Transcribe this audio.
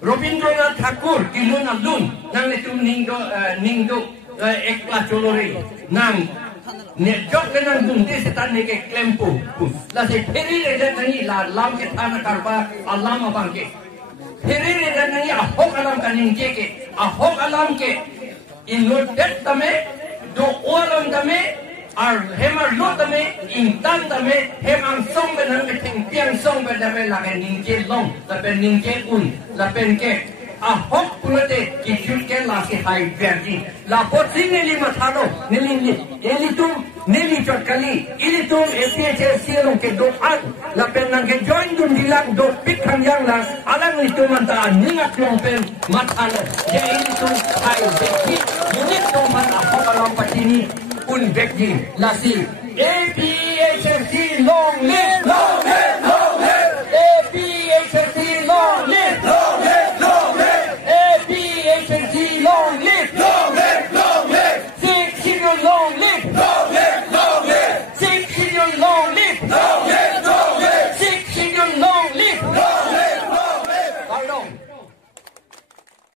Robindranath Thakur kilun alun nang letum ningdo ekla cholori nang ne jok nang bunte setan ne ke klempu la se pheri re nani la lam ke thana karba alam abang ke pheri re nani ahok alam kaning ke ahok alam ke inotet tame do olam tame ar hemar lo tame intan tame hemang song benang ke ting piang song bename la ke ningke long la ben ningke un la ben ke ahok kulate kishul ke la ke hai verdi la potsi neli mathalo neli elitum neli chokali elitum SPHS long ke do at la ben nang ke join dun dilang do pik khang yang la alang elitum anta ningat long pen mathalo je elitum hai verdi unit to man ahok alam patini un vekti lasi APHC long live long live long live APHC long live long live long live APHC long live